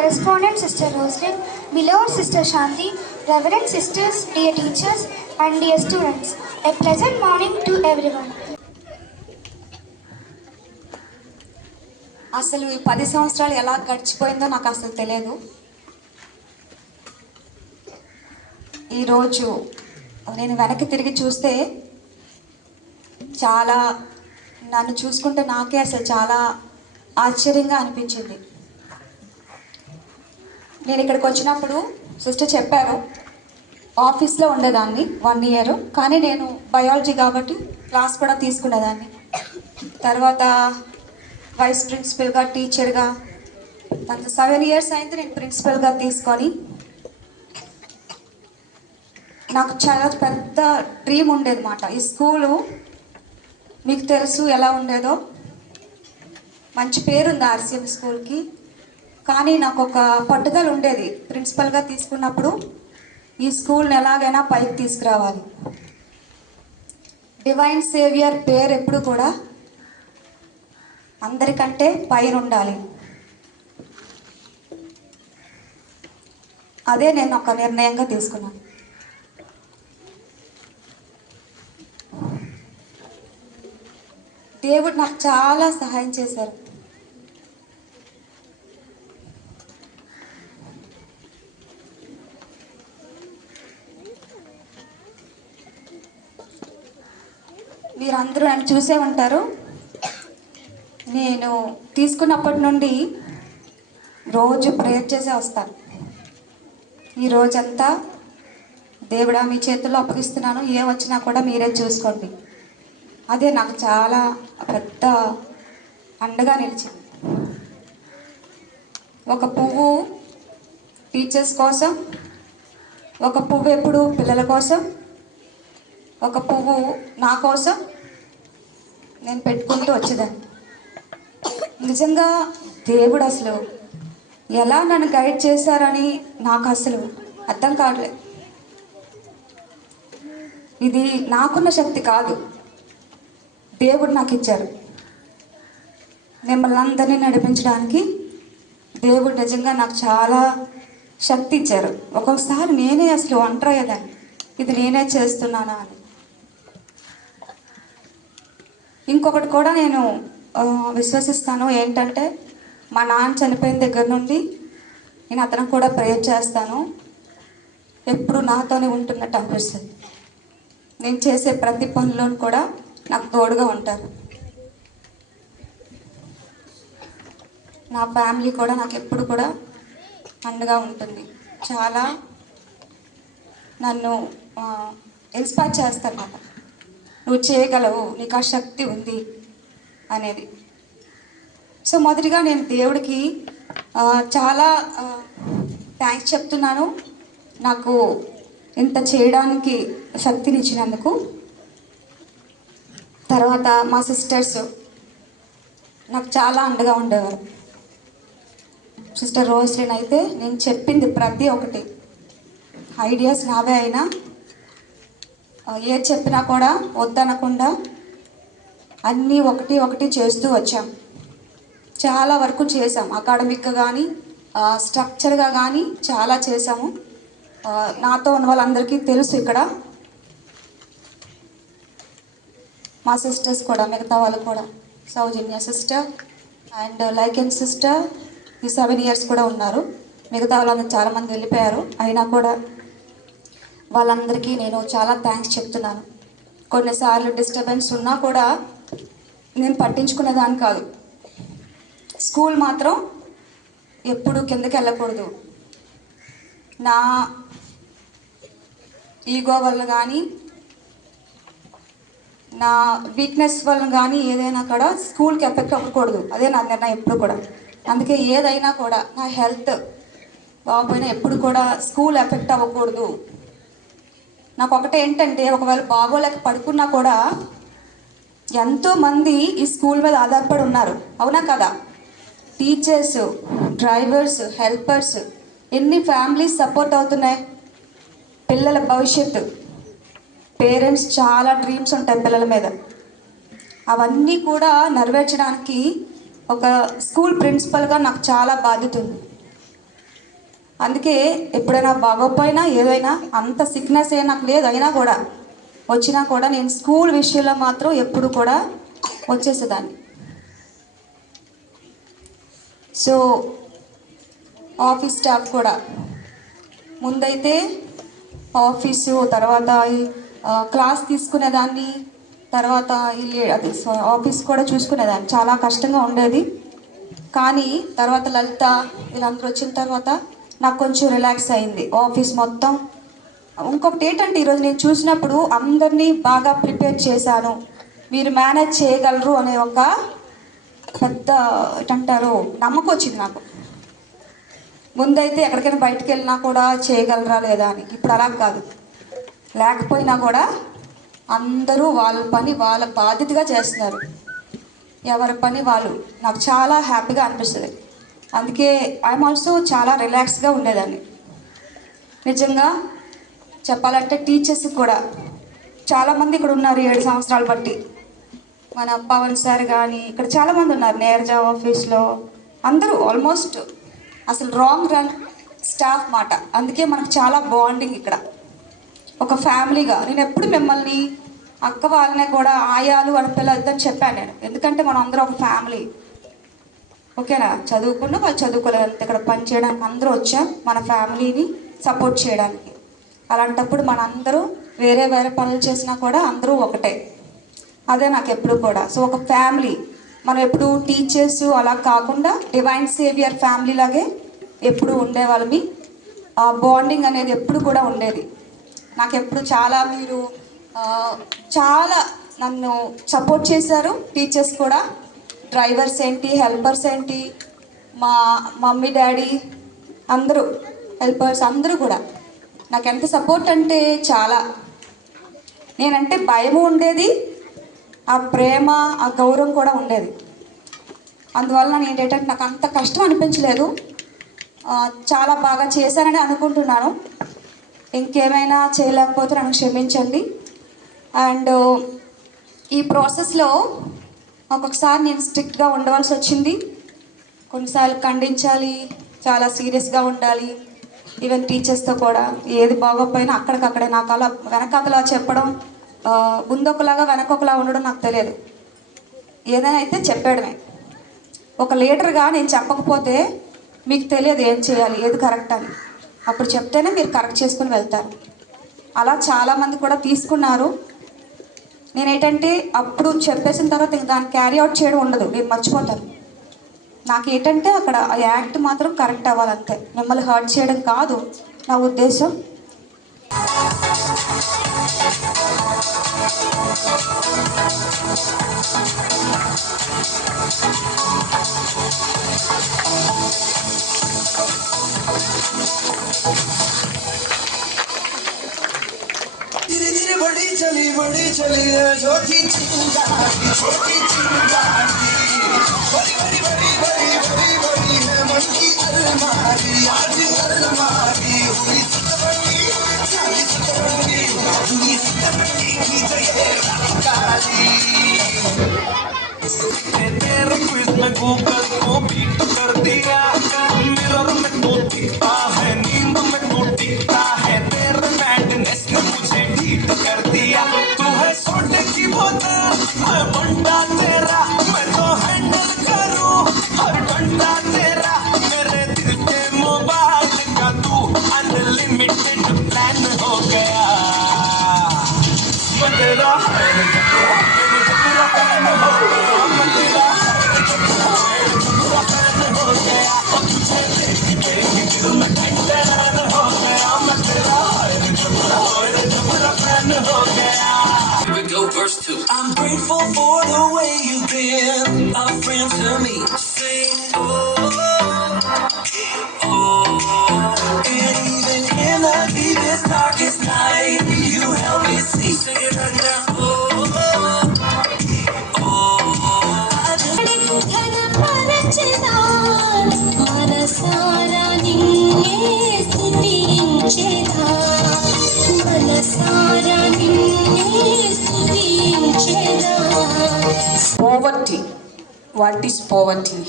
correspondent Sister Roslyn, beloved Sister Shanti, Reverend Sisters, dear teachers, and dear students. A pleasant morning to everyone. అసలు ఈ 10 సంవత్సరాలు ఎలా గడిచిపోయిందో నాకు అసలు తెలియదు. ఈరోజు నేను వెనక్కి తిరిగి చూస్తే చాలా నన్ను చూసుకుంటే నాకే అసలు చాలా ఆశ్చర్యంగా అనిపించింది. నేను ఇక్కడికి వచ్చినప్పుడు సిస్టర్ చెప్పారు, ఆఫీస్లో ఉండేదాన్ని 1 ఇయర్, కానీ నేను బయాలజీ కాబట్టి క్లాస్ కూడా తీసుకునేదాన్ని. తర్వాత వైస్ ప్రిన్సిపల్గా, టీచర్గా, తర్వాత 7 ఇయర్స్ అయింది నేను ప్రిన్సిపల్గా తీసుకొని. నాకు చాలా పెద్ద డ్రీమ్ ఉండేది మాట. ఈ స్కూలు మీకు తెలుసు ఎలా ఉండేదో, మంచి పేరుంది ఆర్సీఎం స్కూల్కి. కానీ నాకు ఒక పట్టుదల ఉండేది, ప్రిన్సిపల్గా తీసుకున్నప్పుడు ఈ స్కూల్ని ఎలాగైనా పైకి తీసుకురావాలి. డివైన్ సేవియర్ పేరు ఎప్పుడు కూడా అందరికంటే పైన ఉండాలి. అదే నేను ఒక నిర్ణయంగా తీసుకున్నాను. దేవుడు నాకు చాలా సహాయం చేశారు. మీరందరూ నన్ను చూసే ఉంటారు. నేను తీసుకున్నప్పటి నుండి రోజు ప్రేయర్ చేసే వస్తాను. ఈ రోజంతా దేవుడా మీ చేతుల్లో అప్పగిస్తున్నాను, ఏ వచ్చినా కూడా మీరే చూసుకోండి. అదే నాకు చాలా పెద్ద అండగా నిలిచింది. ఒక పువ్వు టీచర్స్ కోసం, ఒక పువ్వు ఎప్పుడు పిల్లల కోసం, ఒక పువ్వు నా కోసం నేను పెట్టుకుంటూ వచ్చేదాన్ని. నిజంగా దేవుడు అసలు ఎలా నన్ను గైడ్ చేశారని నాకు అసలు అర్థం కావట్లేదు. ఇది నాకున్న శక్తి కాదు, దేవుడు నాకు ఇచ్చారు. మిమ్మల్ని అందరినీ నడిపించడానికి దేవుడు నిజంగా నాకు చాలా శక్తి ఇచ్చారు. ఒక్కొక్కసారి నేనే అసలు ఒంటరి అయ్యేదాన్ని, ఇది నేనే చేస్తున్నానా అని. ఇంకొకటి కూడా నేను విశ్వసిస్తాను, ఏంటంటే మా నాన్న చనిపోయిన దగ్గర నుండి నేను అతను కూడా ప్రేయర్ చేస్తాను. ఎప్పుడు నాతోనే ఉంటున్నట్టు అనిపిస్తుంది. నేను చేసే ప్రతి పనిలోనూ కూడా నాకు తోడుగా ఉంటారు. నా ఫ్యామిలీ కూడా నాకు ఎప్పుడు కూడా అండగా ఉంటుంది. చాలా నన్ను ఇన్స్పైర్ చేస్తారన్నమాట. నువ్వు చేయగలవు, నీకు ఆ శక్తి ఉంది అనేది. సో మొదటిగా నేను దేవుడికి చాలా థ్యాంక్స్ చెప్తున్నాను, నాకు ఇంత చేయడానికి శక్తినిచ్చినందుకు. తర్వాత మా సిస్టర్స్ నాకు చాలా అండగా ఉండేవారు. సిస్టర్ రోస్లిన్ అయితే నేను చెప్పింది ప్రతి ఒక్కటి, ఐడియాస్ నావే అయినా ఏది చెప్పినా కూడా వద్దనకుండా అన్నీ ఒకటి ఒకటి చేస్తూ వచ్చాం. చాలా వరకు చేసాం, అకాడమిక్గా కానీ స్ట్రక్చర్గా కానీ చాలా చేసాము. నాతో ఉన్న వాళ్ళందరికీ తెలుసు. ఇక్కడ మా సిస్టర్స్ కూడా, మిగతా వాళ్ళు కూడా, సౌజన్య సిస్టర్ అండ్ లైకెన్ సిస్టర్ ఈ 7 ఇయర్స్ కూడా ఉన్నారు. మిగతా వాళ్ళందరూ చాలామంది వెళ్ళిపోయారు. అయినా కూడా వాళ్ళందరికీ నేను చాలా థ్యాంక్స్ చెప్తున్నాను. కొన్నిసార్లు డిస్టర్బెన్స్ ఉన్నా కూడా నేను పట్టించుకునేదాన్ని కాదు. స్కూల్ మాత్రం ఎప్పుడు కిందకి వెళ్ళకూడదు, నా ఈగో వల్ల కానీ నా వీక్నెస్ వల్ల కానీ ఏదైనా కూడా స్కూల్కి ఎఫెక్ట్ అవ్వకూడదు. అదే నా నిర్ణయం ఎప్పుడు కూడా. అందుకే ఏదైనా కూడా నా హెల్త్ బాగోపోయినా ఎప్పుడు కూడా స్కూల్ ఎఫెక్ట్ అవ్వకూడదు. నాకు ఒకటి ఏంటంటే, ఒకవేళ బాగోలేక పడుకున్నా కూడా ఎంతోమంది ఈ స్కూల్ మీద ఆధారపడి ఉన్నారు, అవునా కదా? టీచర్స్, డ్రైవర్స్, హెల్పర్స్, ఎన్ని ఫ్యామిలీస్ సపోర్ట్ అవుతున్నాయి. పిల్లల భవిష్యత్తు, పేరెంట్స్ చాలా డ్రీమ్స్ ఉంటాయి పిల్లల మీద. అవన్నీ కూడా నెరవేర్చడానికి ఒక స్కూల్ ప్రిన్సిపల్గా నాకు చాలా బాధ్యత ఉంది. అందుకే ఎప్పుడైనా బాగోపోయినా ఏదైనా అంత సిక్నెస్ ఏ నాకు లేదు అయినా కూడా వచ్చినా కూడా నేను స్కూల్ విషయంలో మాత్రం ఎప్పుడు కూడా వచ్చేసేదాన్ని. సో ఆఫీస్ స్టాఫ్ కూడా ముందైతే ఆఫీసు తర్వాత క్లాస్ తీసుకునేదాన్ని, తర్వాత అది ఆఫీస్ కూడా చూసుకునేదాన్ని. చాలా కష్టంగా ఉండేది. కానీ తర్వాత లలిత వీళ్ళందరూ వచ్చిన తర్వాత నాకు కొంచెం రిలాక్స్ అయింది ఆఫీస్ మొత్తం. ఇంకొకటి ఏంటంటే ఈరోజు నేను చూసినప్పుడు అందరినీ బాగా ప్రిపేర్ చేశాను, మీరు మేనేజ్ చేయగలరు అనే ఒక పెద్ద ఏంటంటారు నమ్మకం వచ్చింది నాకు. ముందైతే ఎక్కడికైనా బయటకు వెళ్ళినా కూడా చేయగలరా లేదా అని, ఇప్పుడు అలా కాదు. లేకపోయినా కూడా అందరూ వాళ్ళ పని వాళ్ళ బాధ్యతగా చేస్తున్నారు, ఎవరి పని వాళ్ళు. నాకు చాలా హ్యాపీగా అనిపిస్తుంది. అందుకే ఐఎమ్ ఆల్సో చాలా రిలాక్స్గా ఉండేదాన్ని. నిజంగా చెప్పాలంటే టీచర్స్ కూడా చాలామంది ఇక్కడ ఉన్నారు 7 సంవత్సరాలు బట్టి. మన పవన్ సార్ కానీ ఇక్కడ చాలామంది ఉన్నారు నేర్జా ఆఫీస్లో, అందరూ ఆల్మోస్ట్ అసలు రాంగ్ రన్ స్టాఫ్ మాట. అందుకే మనకు చాలా బాండింగ్ ఇక్కడ, ఒక ఫ్యామిలీగా. నేను ఎప్పుడు మిమ్మల్ని అక్క వాళ్ళని కూడా ఆయాలు అని పిల్లద్దని చెప్పాను నేను, ఎందుకంటే మనం అందరూ ఒక ఫ్యామిలీ. ఓకేనా, చదువుకున్నా వాళ్ళు చదువుకోలేదు అంతే, ఇక్కడ పని చేయడానికి అందరూ వచ్చాం మన ఫ్యామిలీని సపోర్ట్ చేయడానికి. అలాంటప్పుడు మనందరూ వేరే వేరే పనులు చేసినా కూడా అందరూ ఒకటే, అదే నాకు ఎప్పుడు కూడా. సో ఒక ఫ్యామిలీ, మనం ఎప్పుడు టీచర్స్ అలా కాకుండా డివైన్ సేవియర్ ఫ్యామిలీ లాగే ఎప్పుడు ఉండేవాళ్ళమి. ఆ బాండింగ్ అనేది ఎప్పుడు కూడా ఉండేది. నాకు ఎప్పుడు చాలా మీరు చాలా నన్ను సపోర్ట్ చేశారు టీచర్స్ కూడా. డ్రైవర్స్ ఏంటి, హెల్పర్స్ ఏంటి, మా మమ్మీ డాడీ అందరూ హెల్పర్స్ అందరూ కూడా నాకు ఎంత సపోర్ట్ అంటే చాలా. నేనంటే భయము ఉండేది, ఆ ప్రేమ ఆ గౌరవం కూడా ఉండేది. అందువల్ల నేను ఏంటంటే నాకు అంత కష్టం అనిపించలేదు, చాలా బాగా చేశానని అనుకుంటున్నాను. ఇంకేమైనా చేయలేకపోతే నన్ను క్షమించండి. అండ్ ఈ ప్రాసెస్లో ఒక్కొక్కసారి నేను స్ట్రిక్ట్గా ఉండవలసి వచ్చింది, కొన్నిసార్లు ఖండించాలి, చాలా సీరియస్గా ఉండాలి. ఈవెన్ టీచర్స్తో కూడా ఏది బాగోకపోయినా అక్కడికక్కడే నాకు అలా వెనకాతలా చెప్పడం, ముందొకలాగా వెనకొకలా ఉండడం నాకు తెలియదు. ఏదైనా అయితే చెప్పడమే. ఒక లీడర్గా నేను చెప్పకపోతే మీకు తెలియదు ఏం చేయాలి, ఏది కరెక్ట్ అని. అప్పుడు చెప్తేనే మీరు కరెక్ట్ చేసుకుని వెళ్తారు. అలా చాలామంది కూడా తీసుకున్నారు. నేనేంటంటే అప్పుడు చెప్పేసిన తర్వాత దాన్ని క్యారీ అవుట్ చేయడం ఉండదు, నేను మర్చిపోతాను. నాకు ఏంటంటే అక్కడ ఆ యాక్ట్ మాత్రం కరెక్ట్ అవ్వాలంతే, మిమ్మల్ని హర్ట్ చేయడం కాదు నా ఉద్దేశం. धीरे धीरे बड़ी चली छोटी चिंगारी बड़ी बड़ी बड़ी बड़ी बड़ी बड़ी है मन की अलमारी, आज अलमारी हुई सतरंगी, चाली सतरंगी हुई सतरंगी की जगह काली। तेरे क्विज में गूगल को बीट कर दिया, मिरर में तो दिखता है, नींद में तो दिखता है, तेरे मैडनेस ने मुझे ढीठ कर दिया। तू है सोडे की बोतल, मैं बंटा तेरा, मैं तो हैंडल करूं हर घंटा तेरा। मेरे दिल के मोबाइल का तू अनलिमिटेड प्लान हो गया। मैं तेरा पूरा फैन हो गया, मैं तेरा पूरा फैन हो गया। तुझे देख देख दिल में टैंटन हो गया, मैं तेरा पूरा फैन हो गया। Here we go, verse 2. I'm grateful for the way you've been a friend to me. Sing, oh, oh, and even in the deepest, darkest night, you help me see. Sing it right now. Oh, oh, oh, I just మనసారా నిన్నే స్తుతించెదా, మనసారా నిన్నే స్తుతించెదా. Poverty. What is poverty?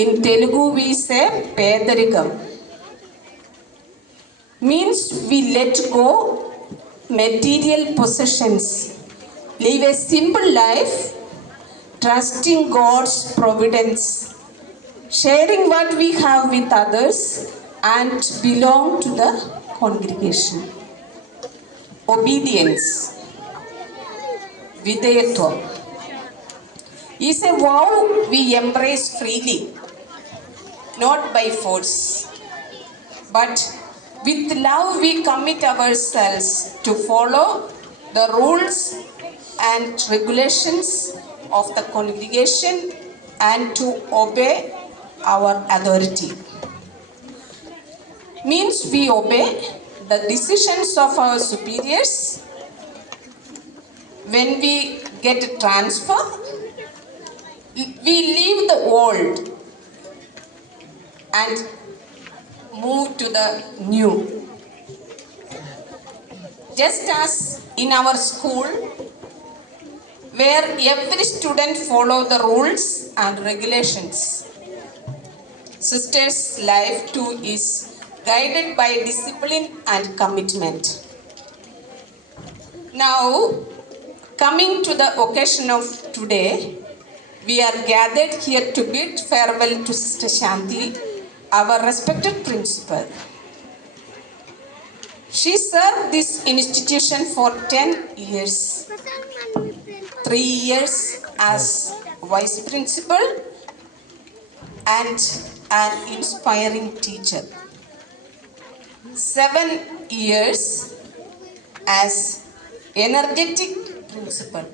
In Telugu we say పేదరికం. means we let go material possessions, live a simple life, trusting God's providence, sharing what we have with others, and belong to the congregation. Obedience, Vidayatva, is a vow we embrace freely, not by force, but with love we commit ourselves to follow the rules and regulations of the congregation and to obey our authority. Means we obey the decisions of our superiors. When we get a transfer, we leave the old and move to the new. Just as in our school, where every student follow the rules and regulations, Sister's life too is guided by discipline and commitment. Now, coming to the occasion of today, we are gathered here to bid farewell to Sister Shanti, our respected principal. She served this institution for 10 years, 3 years as vice principal and an inspiring teacher, 7 years as energetic principal.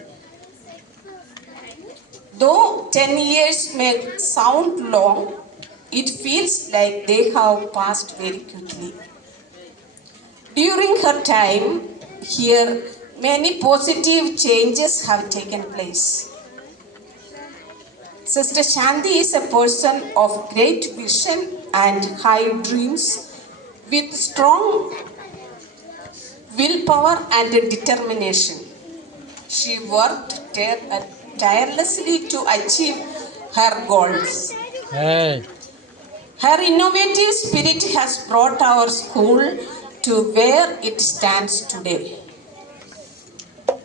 Though 10 years may sound long, it feels like they have passed very quickly. During her time here, many positive changes have taken place. Sister Shanti is a person of great vision and high dreams with strong willpower and determination. She worked tirelessly to achieve her goals. Her innovative spirit has brought our school to where it stands today.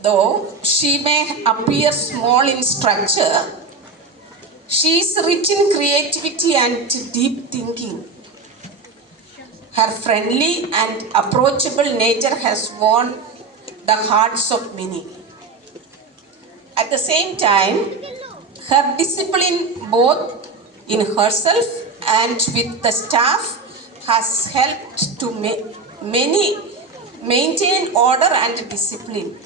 Though she may appear small in structure, she is rich in creativity and deep thinking. Her friendly and approachable nature has won the hearts of many. At the same time, her discipline both in herself and with the staff has helped to many maintain order and discipline.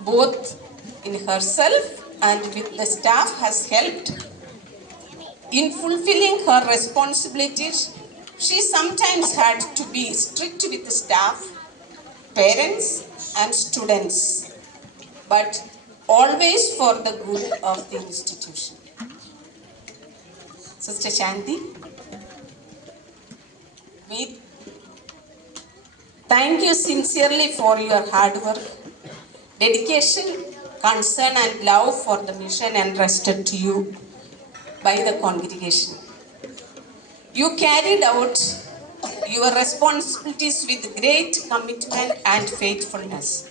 Both in herself and with the staff has helped in fulfilling her responsibilities. She sometimes had to be strict with the staff, parents and students, but always for the good of the institution. Sister Shanti, we thank you sincerely for your hard work, dedication, concern and love for the mission entrusted to you by the congregation. You carried out your responsibilities with great commitment and faithfulness.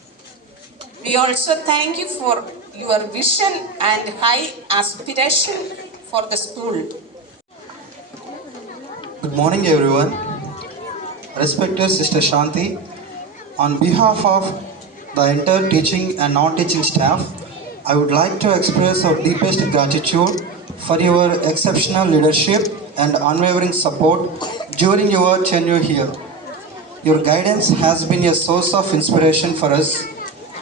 We also thank you for your vision and high aspiration for the school. Good morning, everyone. Respected Sister Shanti, on behalf of the entire teaching and non-teaching staff, I would like to express our deepest gratitude for your exceptional leadership and unwavering support during your tenure here. Your guidance has been a source of inspiration for us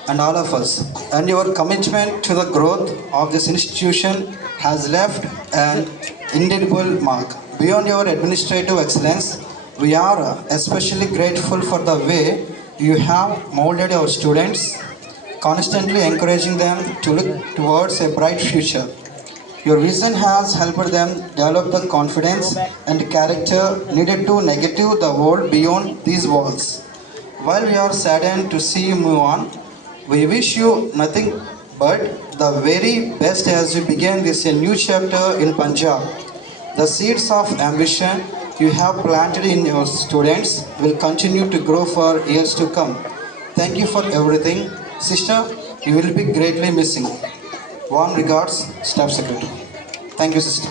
and all of us, and your commitment to the growth of this institution has left an indelible mark. Beyond your administrative excellence, we are especially grateful for the way you have molded our students, constantly encouraging them to look towards a bright future. Your vision has helped them develop the confidence and character needed to navigate the world beyond these walls. While we are saddened to see you move on, we wish you nothing but the very best as you begin this new chapter in Punjab. The seeds of ambition, you have planted in your students will continue to grow for years to come. Thank you for everything. Sister, you will be greatly missing. Warm regards, Staff Secretary. Thank you, sister.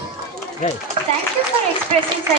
Thank you for expressing such